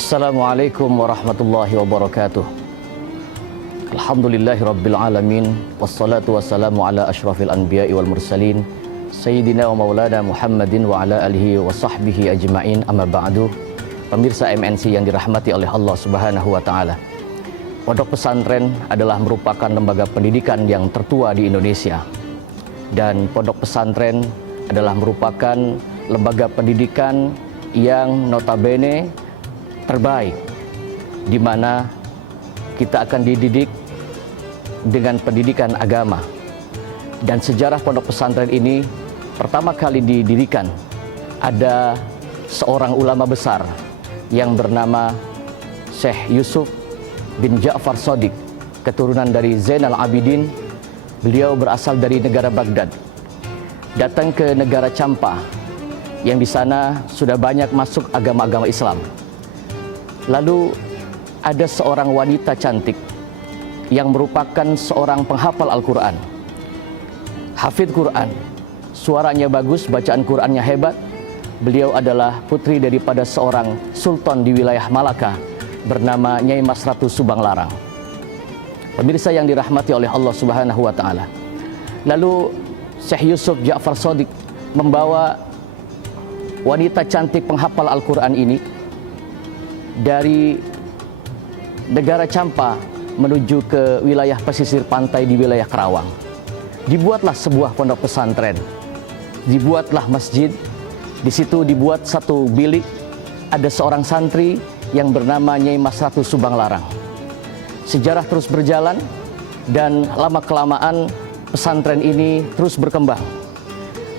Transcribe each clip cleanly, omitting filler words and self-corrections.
Assalamualaikum warahmatullahi wabarakatuh. Alhamdulillahi rabbil alamin. Wassalatu wassalamu ala ashrafil anbiya'i wal mursalin Sayyidina wa maulana Muhammadin wa ala alihi wa sahbihi ajma'in, amma ba'du. Pemirsa MNC yang dirahmati oleh Allah subhanahu wa ta'ala, Pondok Pesantren adalah merupakan lembaga pendidikan yang tertua di Indonesia. Dan Pondok Pesantren adalah merupakan lembaga pendidikan yang notabene terbaik, di mana kita akan dididik dengan pendidikan agama. Dan sejarah Pondok Pesantren ini pertama kali didirikan, ada seorang ulama besar yang bernama Syekh Yusuf bin Ja'far Shadiq, keturunan dari Zainal Abidin. Beliau berasal dari negara Baghdad, datang ke negara Champa, yang di sana sudah banyak masuk agama-agama Islam. Lalu ada seorang wanita cantik yang merupakan seorang penghafal Al-Quran, hafidh Quran, suaranya bagus, bacaan Qurannya hebat. Beliau adalah putri daripada seorang sultan di wilayah Malaka bernama Nyai Mas Ratu Subang Larang. Pemirsa yang dirahmati oleh Allah subhanahu wa ta'ala, lalu Syekh Yusuf Ja'far Shadiq membawa wanita cantik penghafal Al-Quran ini dari negara Champa menuju ke wilayah pesisir pantai di wilayah Karawang. Dibuatlah sebuah pondok pesantren, dibuatlah masjid. Di situ dibuat satu bilik, ada seorang santri yang bernama Nyai Mas Ratu Subang Larang. Sejarah terus berjalan dan lama-kelamaan pesantren ini terus berkembang.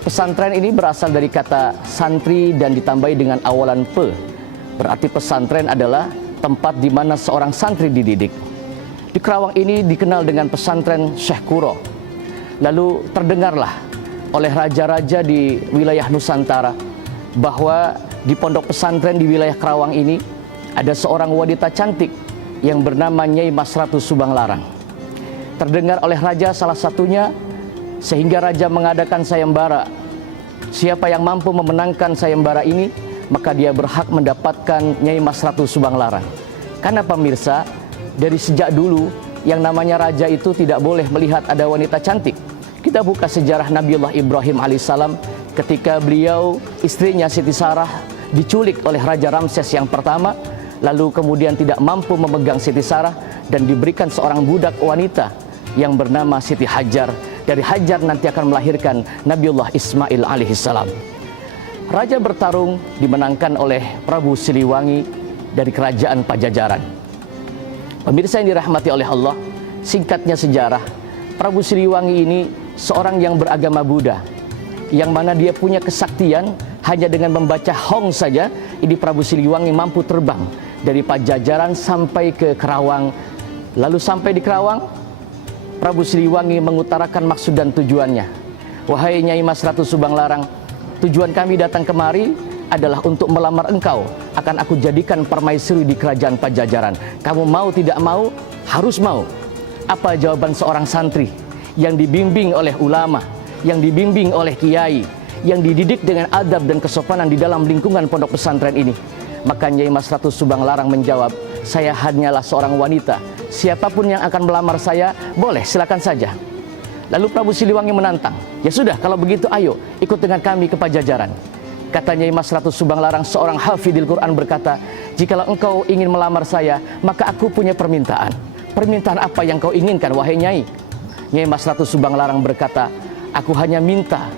Pesantren ini berasal dari kata santri dan ditambahi dengan awalan pe. Berarti pesantren adalah tempat di mana seorang santri dididik. Di Karawang ini dikenal dengan pesantren Syekh Kuro. Lalu terdengarlah oleh raja-raja di wilayah Nusantara bahwa di pondok pesantren di wilayah Karawang ini ada seorang wanita cantik yang bernama Nyai Mas Ratu Subang Larang. Terdengar oleh raja salah satunya, sehingga raja mengadakan sayembara. Siapa yang mampu memenangkan sayembara ini, maka dia berhak mendapatkan Nyai Mas Ratu Subang Larang. Karena pemirsa, dari sejak dulu yang namanya raja itu tidak boleh melihat ada wanita cantik. Kita buka sejarah Nabiullah Ibrahim alaihissalam ketika beliau, istrinya Siti Sarah diculik oleh Raja Ramses yang pertama, lalu kemudian tidak mampu memegang Siti Sarah dan diberikan seorang budak wanita yang bernama Siti Hajar. Dari Hajar nanti akan melahirkan Nabiullah Ismail alaihissalam. Raja bertarung dimenangkan oleh Prabu Siliwangi dari kerajaan Pajajaran. Pemirsa yang dirahmati oleh Allah, singkatnya sejarah, Prabu Siliwangi ini seorang yang beragama Buddha, yang mana dia punya kesaktian hanya dengan membaca Hong saja. Ini Prabu Siliwangi mampu terbang dari Pajajaran sampai ke Karawang. Lalu sampai di Karawang, Prabu Siliwangi mengutarakan maksud dan tujuannya. Wahai Nyai Mas Ratu Subang Larang, tujuan kami datang kemari adalah untuk melamar engkau. Akan aku jadikan permaisuri di kerajaan Pajajaran. Kamu mau tidak mau, harus mau. Apa jawaban seorang santri yang dibimbing oleh ulama, yang dibimbing oleh kiai, yang dididik dengan adab dan kesopanan di dalam lingkungan pondok pesantren ini? Maka Nyai Mas Ratu Subang Larang menjawab, saya hanyalah seorang wanita. Siapapun yang akan melamar saya, boleh, silakan saja. Lalu Prabu Siliwangi menantang, ya sudah, kalau begitu ayo ikut dengan kami ke Pajajaran. Kata Nyai Mas Ratu Subang Larang, seorang hafidhil Quran, berkata, jikalau engkau ingin melamar saya, maka aku punya permintaan. Permintaan apa yang kau inginkan, wahai Nyai? Nyai Mas Ratu Subang Larang berkata, aku hanya minta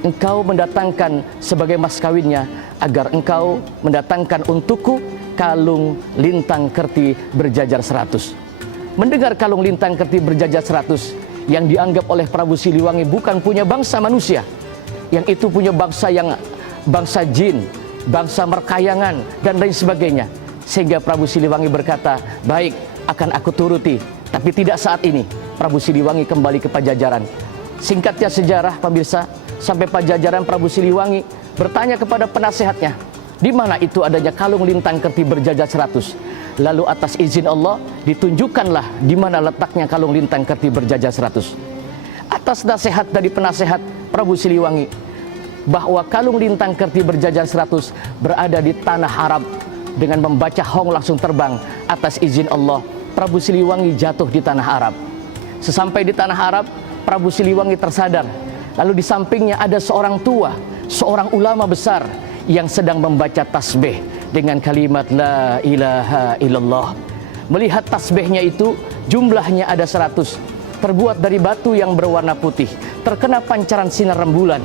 engkau mendatangkan sebagai mas kawinnya, agar engkau mendatangkan untukku kalung lintang kerti berjajar 100. Mendengar kalung lintang kerti berjajar 100 yang dianggap oleh Prabu Siliwangi bukan punya bangsa manusia, yang itu punya bangsa jin, bangsa merkayangan dan lain sebagainya, sehingga Prabu Siliwangi berkata, baik, akan aku turuti, tapi tidak saat ini. Prabu Siliwangi kembali ke Pajajaran. Singkatnya sejarah pemirsa, sampai Pajajaran Prabu Siliwangi bertanya kepada penasehatnya, di mana itu adanya kalung lintang kerti berjajar 100. Lalu atas izin Allah ditunjukkanlah di mana letaknya kalung lintang kerti berjajar 100. Atas nasihat dari penasehat Prabu Siliwangi bahwa kalung lintang kerti berjajar 100 berada di tanah Arab, dengan membaca hong langsung terbang. Atas izin Allah, Prabu Siliwangi jatuh di tanah Arab. Sesampai di tanah Arab, Prabu Siliwangi tersadar. Lalu di sampingnya ada seorang tua, seorang ulama besar yang sedang membaca tasbih dengan kalimat La ilaha illallah. Melihat tasbihnya itu, jumlahnya ada 100, terbuat dari batu yang berwarna putih, terkena pancaran sinar rembulan.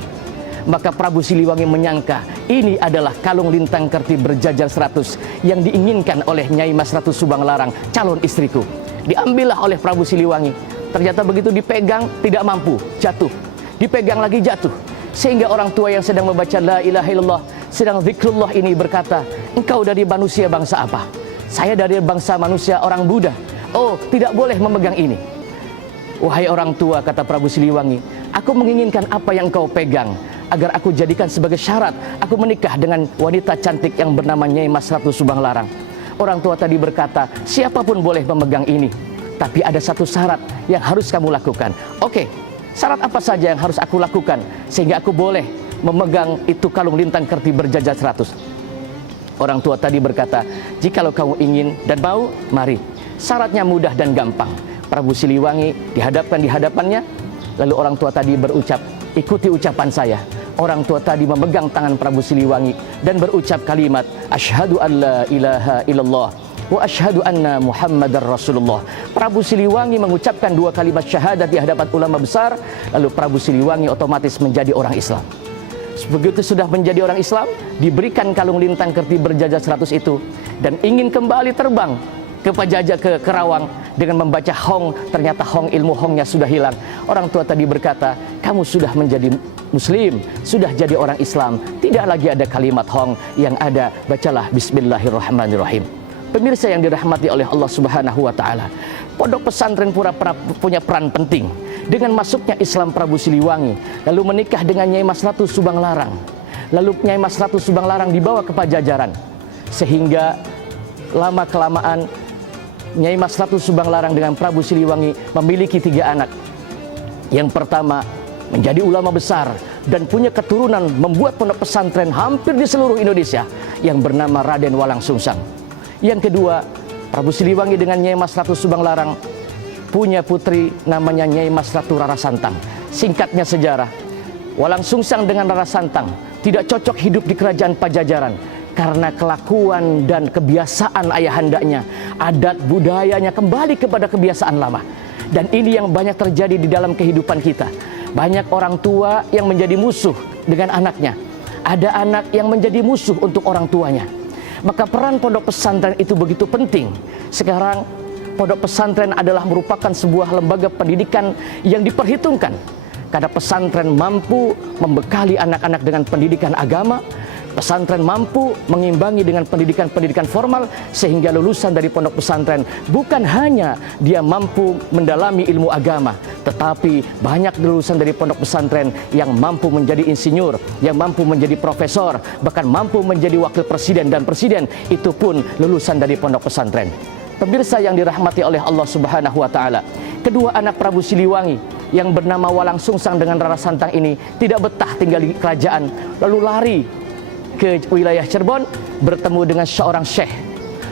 Maka Prabu Siliwangi menyangka ini adalah kalung lintang kerti berjajar 100 yang diinginkan oleh Nyai Mas Ratu Subang Larang, calon istriku. Diambillah oleh Prabu Siliwangi. Ternyata begitu dipegang tidak mampu, jatuh. Dipegang lagi jatuh. Sehingga orang tua yang sedang membaca La ilaha illallah, sedang zikrullah ini berkata, engkau dari manusia bangsa apa? Saya dari bangsa manusia orang Buddha. Oh, tidak boleh memegang ini. Wahai orang tua, kata Prabu Siliwangi, aku menginginkan apa yang kau pegang, agar aku jadikan sebagai syarat aku menikah dengan wanita cantik yang bernama Nyai Mas Ratu Subang Larang. Orang tua tadi berkata, siapapun boleh memegang ini, tapi ada satu syarat yang harus kamu lakukan. Oke, syarat apa saja yang harus aku lakukan sehingga aku boleh memegang itu kalung lintang kerti berjajar 100? Orang tua tadi berkata, jikalau kamu ingin dan mau, mari. Syaratnya mudah dan gampang. Prabu Siliwangi dihadapkan di hadapannya, lalu orang tua tadi berucap, ikuti ucapan saya. Orang tua tadi memegang tangan Prabu Siliwangi dan berucap kalimat asyhadu an la ilaha illallah wa asyhadu anna Muhammadar Rasulullah. Prabu Siliwangi mengucapkan dua kalimat syahadat di hadapan ulama besar, lalu Prabu Siliwangi otomatis menjadi orang Islam. Begitu sudah menjadi orang Islam, diberikan kalung lintang kerti berjajar 100 itu dan ingin kembali terbang ke Pajajar, ke Kerawang dengan membaca hong. Ternyata hong, ilmu hongnya sudah hilang. Orang tua tadi berkata, kamu sudah menjadi Muslim, sudah jadi orang Islam, tidak lagi ada kalimat hong, yang ada bacalah Bismillahirrahmanirrahim. Pemirsa yang dirahmati oleh Allah Subhanahu wa Ta'ala, pondok pesantren pura-pura punya peran penting dengan masuknya Islam Prabu Siliwangi, lalu menikah dengan Nyai Mas Ratu Subang Larang. Lalu Nyai Mas Ratu Subang Larang dibawa ke Pajajaran, sehingga lama-kelamaan Nyai Mas Ratu Subang Larang dengan Prabu Siliwangi memiliki 3 anak. Yang pertama menjadi ulama besar dan punya keturunan membuat pondok pesantren hampir di seluruh Indonesia yang bernama Raden Walang Sungsang. Yang kedua, Prabu Siliwangi dengan Nyai Mas Ratu Subang Larang punya putri namanya Nyai Mas Ratu Rara Santang. Singkatnya sejarah, Walang Sungsang dengan Rara Santang tidak cocok hidup di kerajaan Pajajaran karena kelakuan dan kebiasaan ayahandanya, adat budayanya kembali kepada kebiasaan lama. Dan ini yang banyak terjadi di dalam kehidupan kita. Banyak orang tua yang menjadi musuh dengan anaknya. Ada anak yang menjadi musuh untuk orang tuanya. Maka peran pondok pesantren itu begitu penting. Sekarang pondok pesantren adalah merupakan sebuah lembaga pendidikan yang diperhitungkan. Karena pesantren mampu membekali anak-anak dengan pendidikan agama. Pesantren mampu mengimbangi dengan pendidikan-pendidikan formal, sehingga lulusan dari pondok pesantren bukan hanya dia mampu mendalami ilmu agama, tetapi banyak lulusan dari pondok pesantren yang mampu menjadi insinyur, yang mampu menjadi profesor, bahkan mampu menjadi wakil presiden dan presiden, itu pun lulusan dari pondok pesantren. Pemirsa yang dirahmati oleh Allah Subhanahu wa Ta'ala, kedua anak Prabu Siliwangi yang bernama Walang Sungsang dengan Rara Santang ini tidak betah tinggal di kerajaan, lalu lari ke wilayah Cirebon, bertemu dengan seorang syekh,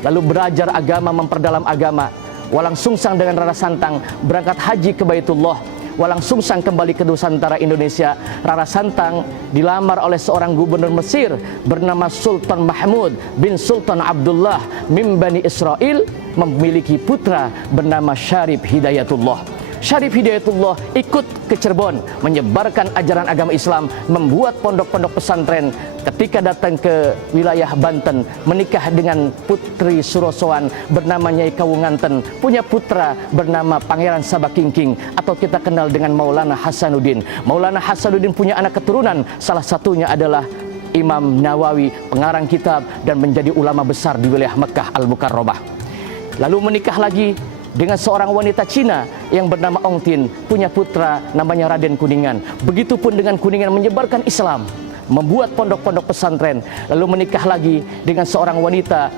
lalu belajar agama, memperdalam agama. Walang Sungsang dengan Rara Santang berangkat haji ke Baitullah. Walang Sungsang kembali ke Nusantara Indonesia. Rara Santang dilamar oleh seorang gubernur Mesir bernama Sultan Mahmud bin Sultan Abdullah min Bani Israel, memiliki putra bernama Syarif Hidayatullah. Syarif Hidayatullah ikut ke Cirebon menyebarkan ajaran agama Islam, membuat pondok-pondok pesantren. Ketika datang ke wilayah Banten, menikah dengan putri Surosoan bernama Nyai Kawunganten, punya putra bernama Pangeran Sabakingking atau kita kenal dengan Maulana Hasanuddin. Maulana Hasanuddin punya anak keturunan, salah satunya adalah Imam Nawawi, pengarang kitab dan menjadi ulama besar di wilayah Mekah Al-Mukarramah. Lalu menikah lagi dengan seorang wanita Cina yang bernama Ong Tin, punya putra namanya Raden Kuningan. Begitupun dengan Kuningan menyebarkan Islam, membuat pondok-pondok pesantren. Lalu menikah lagi dengan seorang wanita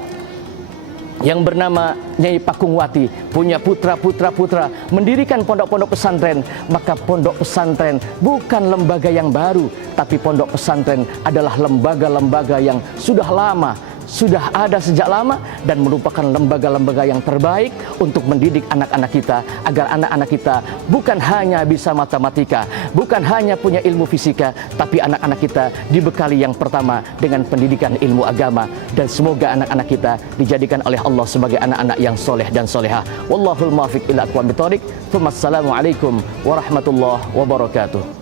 yang bernama Nyai Pakungwati, punya putra-putra, mendirikan pondok-pondok pesantren. Maka pondok pesantren bukan lembaga yang baru, tapi pondok pesantren adalah lembaga-lembaga yang sudah lama, sudah ada sejak lama dan merupakan lembaga-lembaga yang terbaik untuk mendidik anak-anak kita agar anak-anak kita bukan hanya bisa matematika, bukan hanya punya ilmu fisika, tapi anak-anak kita dibekali yang pertama dengan pendidikan ilmu agama, dan semoga anak-anak kita dijadikan oleh Allah sebagai anak-anak yang soleh dan solehah. Wallahul muwaffiq ila aqwamit thoriq. Wassalamualaikum warahmatullahi wabarakatuh.